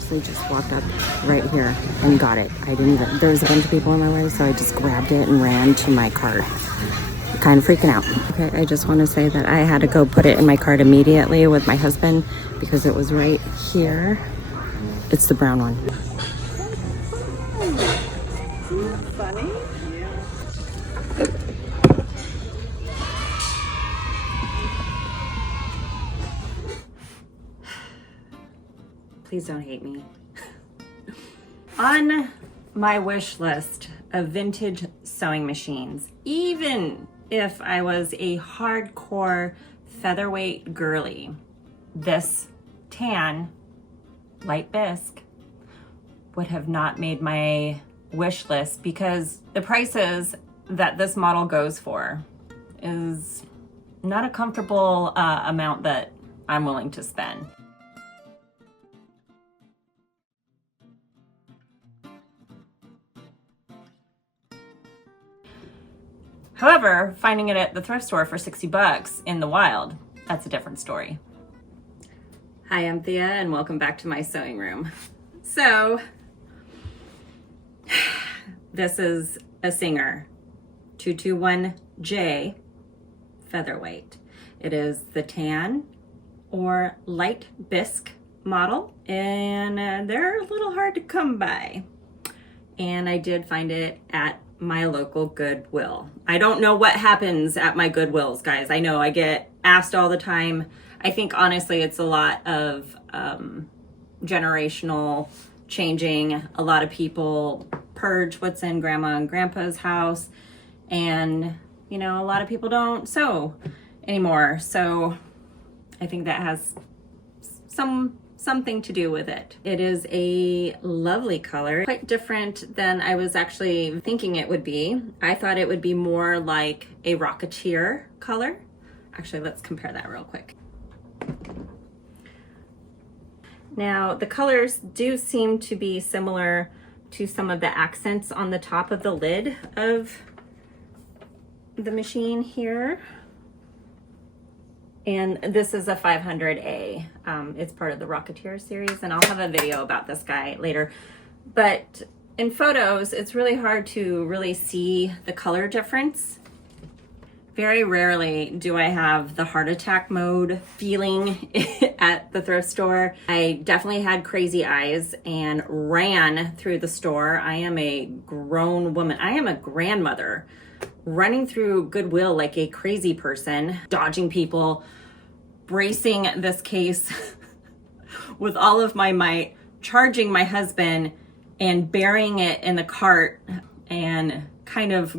seriously just walked up right here and got it. I didn't even, there was a bunch of people in my way, so I just grabbed it and ran to my cart. Kind of freaking out. Okay, I just want to say that I had to go put it in my cart immediately with my husband because it was right here. It's the brown one. Funny? Please don't hate me. On my wish list of vintage sewing machines, even if I was a hardcore featherweight girly, this tan light bisque would have not made my wish list because the prices that this model goes for is not a comfortable amount that I'm willing to spend. However, finding it at the thrift store for 60 bucks in the wild, that's a different story. Hi, I'm Thea and welcome back to my sewing room. So, this is a Singer 221J Featherweight. It is the tan or light bisque model and they're a little hard to come by. And I did find it at my local Goodwill. I don't know what happens at my Goodwills, guys. I know I get asked all the time. I think honestly it's a lot of generational changing. A lot of people purge what's in grandma and grandpa's house, and you know, a lot of people don't sew anymore. So I think that has something to do with it. It is a lovely color, quite different than I was actually thinking it would be. I thought it would be more like a Rocketeer color. Actually, let's compare that real quick. Now, the colors do seem to be similar to some of the accents on the top of the lid of the machine here. And this is a 500A. It's part of the Rocketeer series, and I'll have a video about this guy later. But in photos, it's really hard to really see the color difference. Very rarely do I have the heart attack mode feeling at the thrift store. I definitely had crazy eyes and ran through the store. I am a grown woman. I am a grandmother running through Goodwill like a crazy person, dodging people, bracing this case with all of my might, charging my husband and burying it in the cart and kind of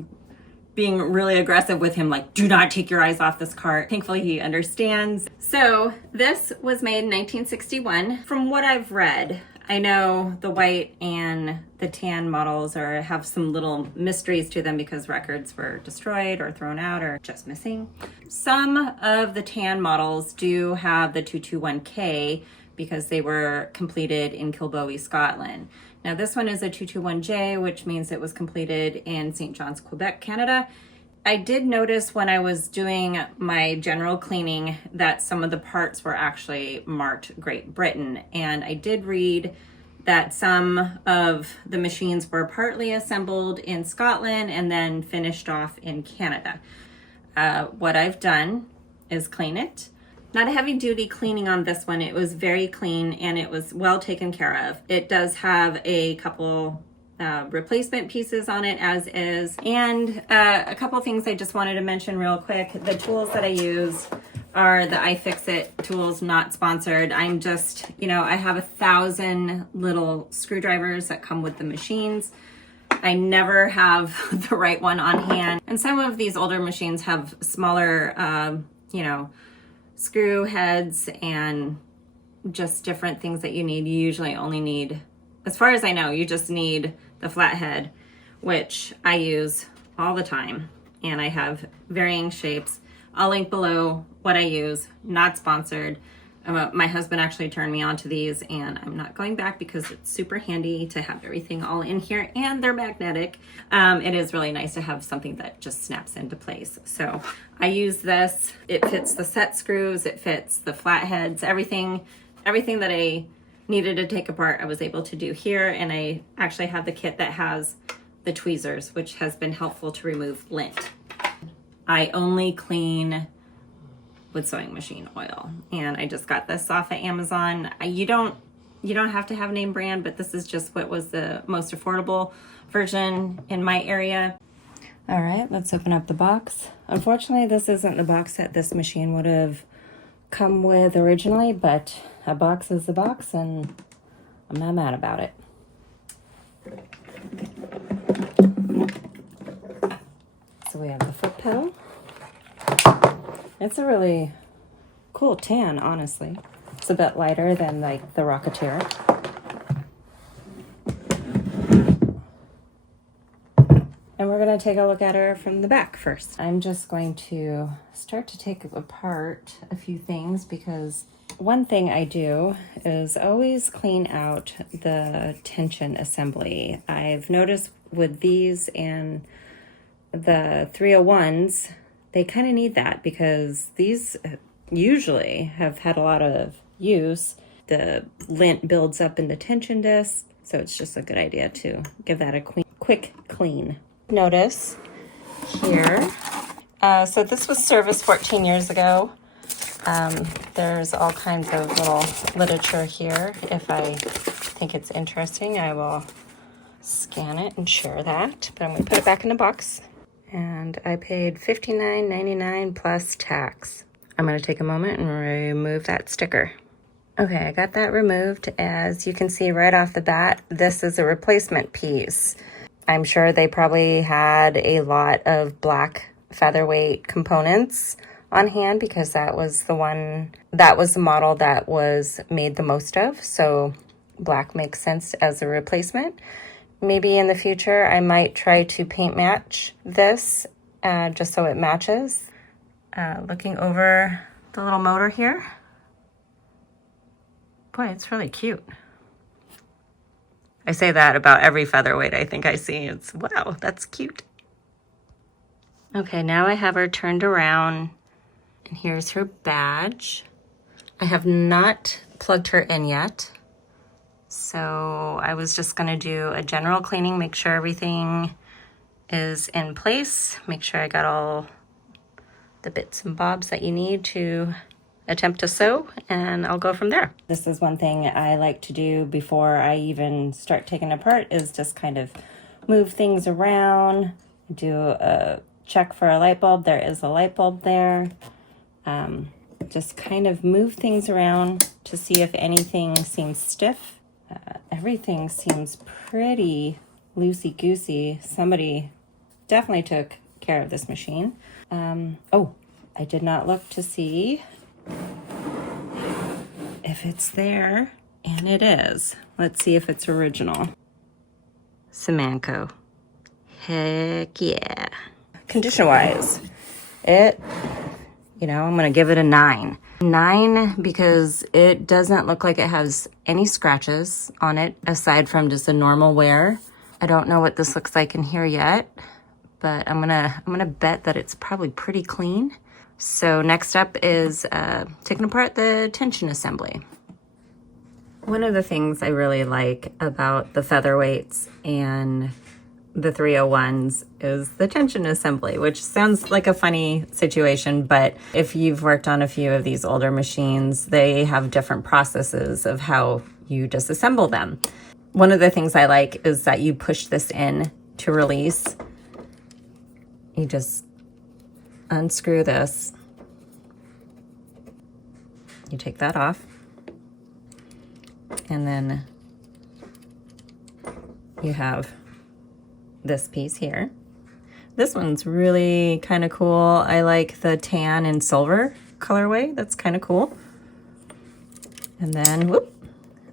being really aggressive with him, like, do not take your eyes off this cart. Thankfully, he understands. So this was made in 1961. From what I've read, I know the white and the tan models have some little mysteries to them because records were destroyed or thrown out or just missing. Some of the tan models do have the 221K because they were completed in Kilbowie, Scotland. Now this one is a 221J, which means it was completed in St. John's, Quebec, Canada. I did notice when I was doing my general cleaning that some of the parts were actually marked Great Britain. And I did read that some of the machines were partly assembled in Scotland and then finished off in Canada. What I've done is clean it. Not a heavy duty cleaning on this one. It was very clean and it was well taken care of. It does have a couple replacement pieces on it as is. And a couple things I just wanted to mention real quick. The tools that I use are the iFixit tools, not sponsored. I'm just, you know, I have 1,000 little screwdrivers that come with the machines. I never have the right one on hand. And some of these older machines have smaller, you know, screw heads and just different things that you need. You usually only need, as far as I know, you just need the flathead, which I use all the time. And I have varying shapes. I'll link below what I use, not sponsored. My husband actually turned me on to these and I'm not going back because it's super handy to have everything all in here and they're magnetic. It is really nice to have something that just snaps into place. So I use this. It fits the set screws, it fits the flatheads, everything that I needed to take apart, I was able to do here. And I actually have the kit that has the tweezers, which has been helpful to remove lint. I only clean with sewing machine oil, and I just got this off of Amazon. You don't have to have name brand, but this is just what was the most affordable version in my area. All right, let's open up the box. Unfortunately, this isn't the box that this machine would have come with originally, but a box is a box, and I'm not mad about it. So we have the foot pedal. It's a really cool tan, honestly. It's a bit lighter than like the Rocketeer. And we're gonna take a look at her from the back first. I'm just going to start to take apart a few things, because one thing I do is always clean out the tension assembly. I've noticed with these and the 301s, they kind of need that, because these usually have had a lot of use. The lint builds up in the tension disc, so it's just a good idea to give that a quick clean. Notice here, so this was serviced 14 years ago. There's all kinds of little literature here. If I think it's interesting, I will scan it and share that, but I'm going to put it back in the box. And I paid $59.99 plus tax. I'm going to take a moment and remove that sticker. Okay, I got that removed. As you can see right off the bat, this is a replacement piece. I'm sure they probably had a lot of black Featherweight components on hand, because that was the model that was made the most of. So black makes sense as a replacement. Maybe in the future, I might try to paint match this just so it matches. Looking over the little motor here. Boy, it's really cute. I say that about every Featherweight I think I see. It's, wow, that's cute. Okay, now I have her turned around, and here's her badge. I have not plugged her in yet. So I was just gonna do a general cleaning, make sure everything is in place, make sure I got all the bits and bobs that you need to attempt to sew, and I'll go from there. This is one thing I like to do before I even start taking it apart, is just kind of move things around, do a check for a light bulb. There is a light bulb there. Just kind of move things around to see if anything seems stiff. Everything seems pretty loosey-goosey. Somebody definitely took care of this machine. Oh, I did not look to see if it's there, and it is. Let's see if it's original. Semanco. Heck yeah. Condition-wise, I'm gonna give it a 9. 9 because it doesn't look like it has any scratches on it aside from just a normal wear. I don't know what this looks like in here yet, but I'm gonna bet that it's probably pretty clean. So next up is taking apart the tension assembly. One of the things I really like about the Featherweights and the 301s is the tension assembly, which sounds like a funny situation, but if you've worked on a few of these older machines, they have different processes of how you disassemble them. One of the things I like is that you push this in to release. You just unscrew this. You take that off. And then you have this piece here. This one's really kind of cool. I like the tan and silver colorway. That's kind of cool. And then,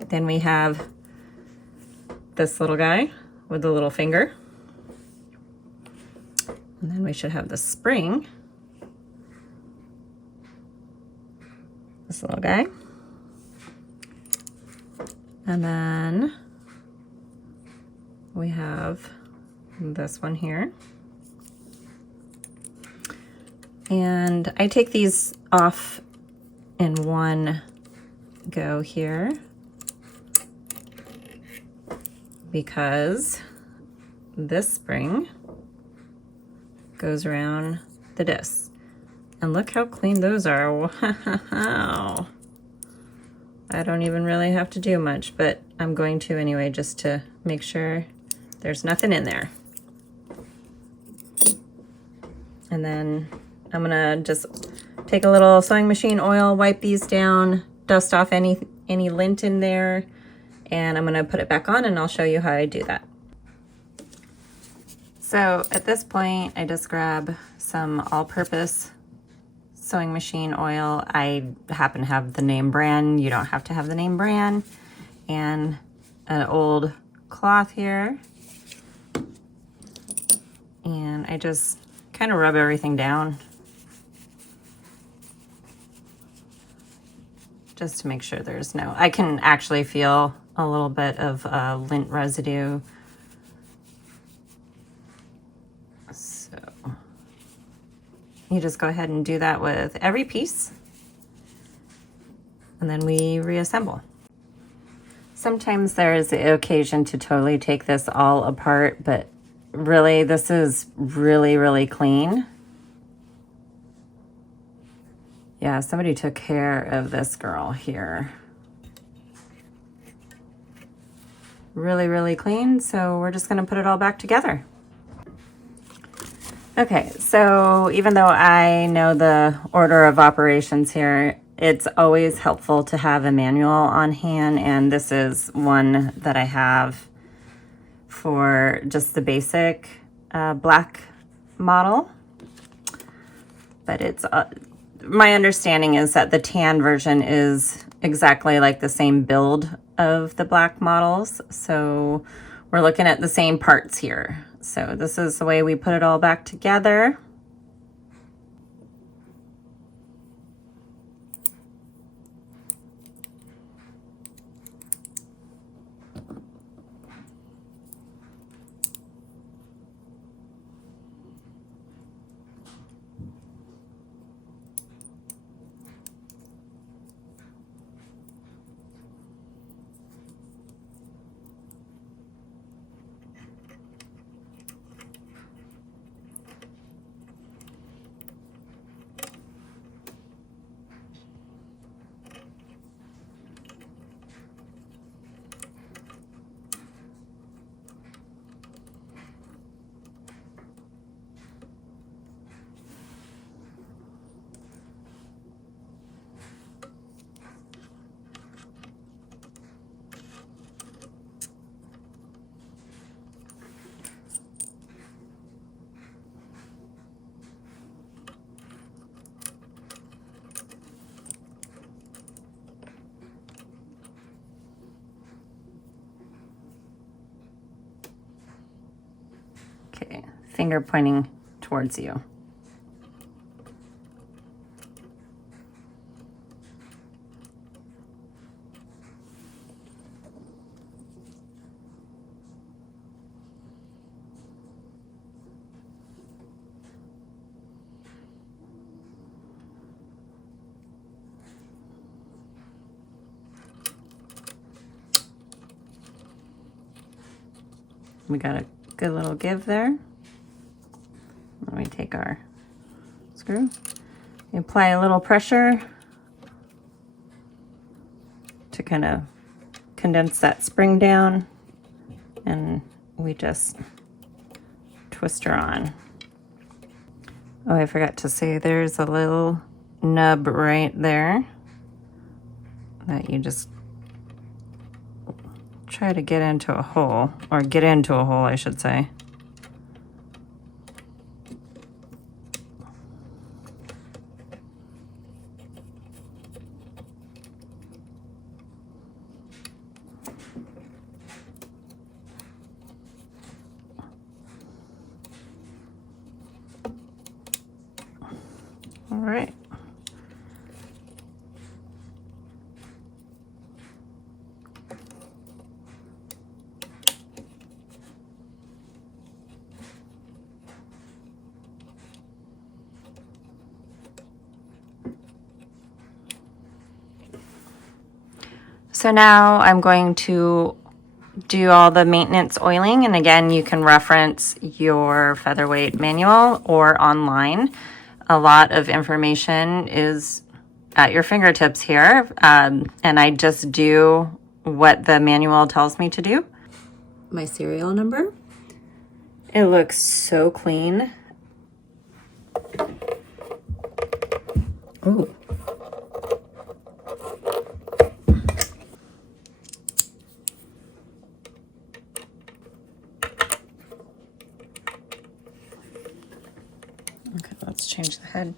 then we have this little guy with the little finger. And then we should have the spring. This little guy. And then we have this one here. And I take these off in one go here. because this spring goes around the disc. And look how clean those are. Wow. I don't even really have to do much, but I'm going to anyway, just to make sure there's nothing in there. And then I'm gonna just take a little sewing machine oil, wipe these down, dust off any lint in there, and I'm gonna put it back on and I'll show you how I do that. So at this point, I just grab some all-purpose sewing machine oil. I happen to have the name brand. You don't have to have the name brand. And an old cloth here. And I just kind of rub everything down, just to make sure there's no, I can actually feel a little bit of lint residue. So you just go ahead and do that with every piece, and then we reassemble. Sometimes there is the occasion to totally take this all apart, but really this is really, really clean. Yeah, somebody took care of this girl here. Really, really clean, so we're just gonna put it all back together. Okay, so even though I know the order of operations here, it's always helpful to have a manual on hand, and this is one that I have for just the basic black model. But it's my understanding is that the tan version is exactly like the same build of the black models, so we're looking at the same parts here. So this is the way we put it all back together. Okay, finger pointing towards you. We got a good little give there. Let me take our screw. We apply a little pressure to kind of condense that spring down, and we just twist her on. Oh, I forgot to say there's a little nub right there that you just try to get into a hole, or get into a hole, I should say. All right. So now I'm going to do all the maintenance oiling. And again, you can reference your Featherweight manual or online. A lot of information is at your fingertips here. And I just do what the manual tells me to do. My serial number. It looks so clean. Ooh. Okay, let's change the head.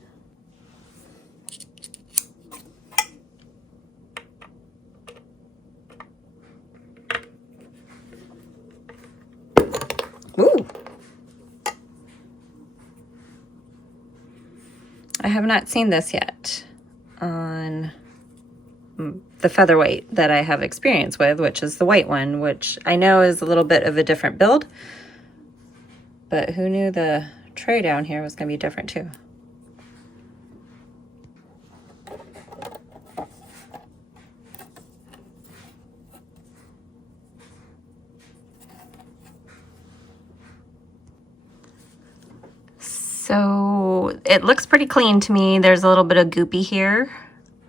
Ooh. I have not seen this yet on the Featherweight that I have experience with, which is the white one, which I know is a little bit of a different build, but who knew the tray down here was going to be different too. So it looks pretty clean to me. There's a little bit of goopy here.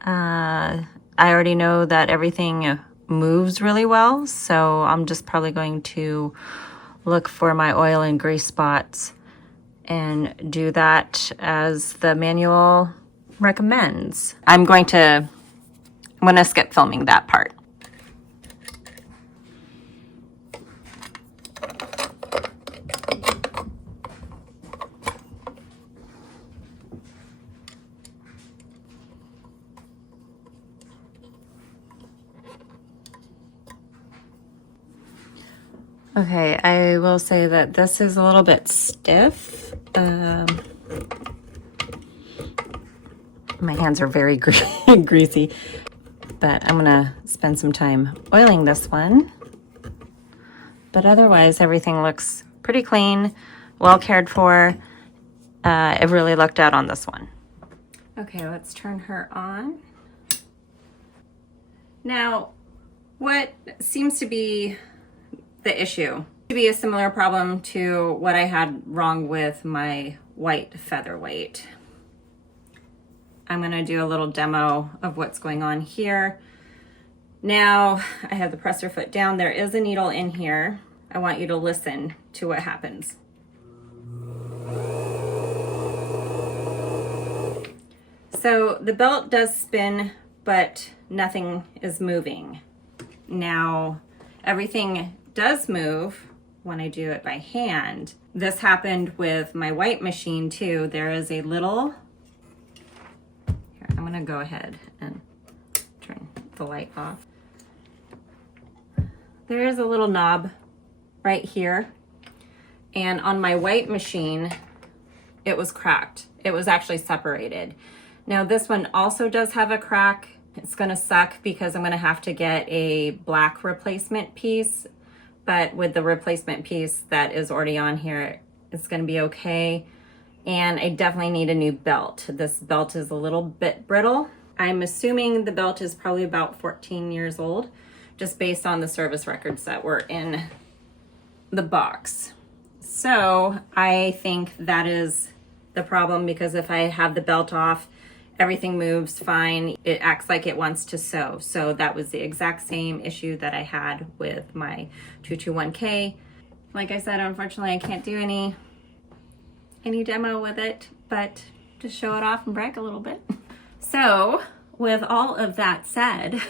I already know that everything moves really well, so I'm just probably going to look for my oil and grease spots and do that as the manual recommends. I'm going to skip filming that part. Okay, I will say that this is a little bit stiff. My hands are very greasy, but I'm gonna spend some time oiling this one. But otherwise, everything looks pretty clean, well cared for. I really lucked out on this one. Okay, let's turn her on. Now, what seems to be the issue to be a similar problem to what I had wrong with my white Featherweight. I'm going to do a little demo of what's going on here. Now I have the presser foot down. There is a needle in here. I want you to listen to what happens. So the belt does spin, but nothing is moving. Now everything does move when I do it by hand. This happened with my white machine too. There is a little, here, I'm gonna go ahead and turn the light off. There is a little knob right here. And on my white machine, it was cracked. It was actually separated. Now this one also does have a crack. It's gonna suck because I'm gonna have to get a black replacement piece. But with the replacement piece that is already on here, it's going to be okay. And I definitely need a new belt. This belt is a little bit brittle. I'm assuming the belt is probably about 14 years old, just based on the service records that were in the box. So I think that is the problem, because if I have the belt off, everything moves fine. It acts like it wants to sew. So that was the exact same issue that I had with my 221K. Like I said, unfortunately, I can't do any demo with it, but just show it off and brag a little bit. So with all of that said,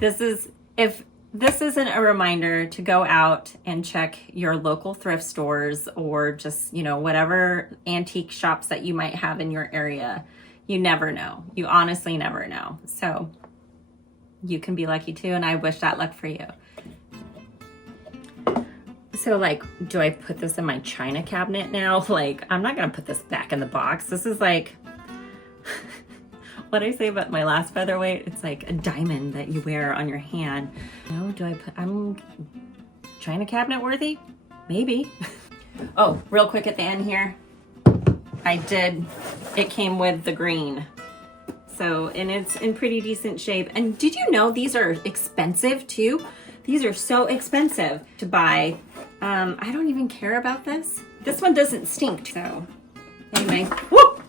if this isn't a reminder to go out and check your local thrift stores, or just, whatever antique shops that you might have in your area. You never know. You honestly never know. So you can be lucky too, and I wish that luck for you. So do I put this in my china cabinet now? I'm not gonna put this back in the box. This is what I say about my last Featherweight, it's like a diamond that you wear on your hand. I'm china cabinet worthy? Maybe. Oh, real quick at the end here. It came with the green. So, and it's in pretty decent shape. And did you know these are expensive too? These are so expensive to buy. I don't even care about this. This one doesn't stink, so anyway. Whoop!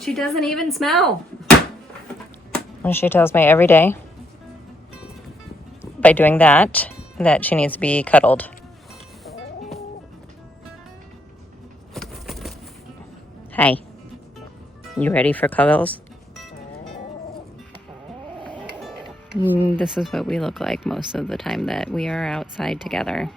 She doesn't even smell. And she tells me every day by doing that she needs to be cuddled. Hi. You ready for cuddles? This is what we look like most of the time that we are outside together.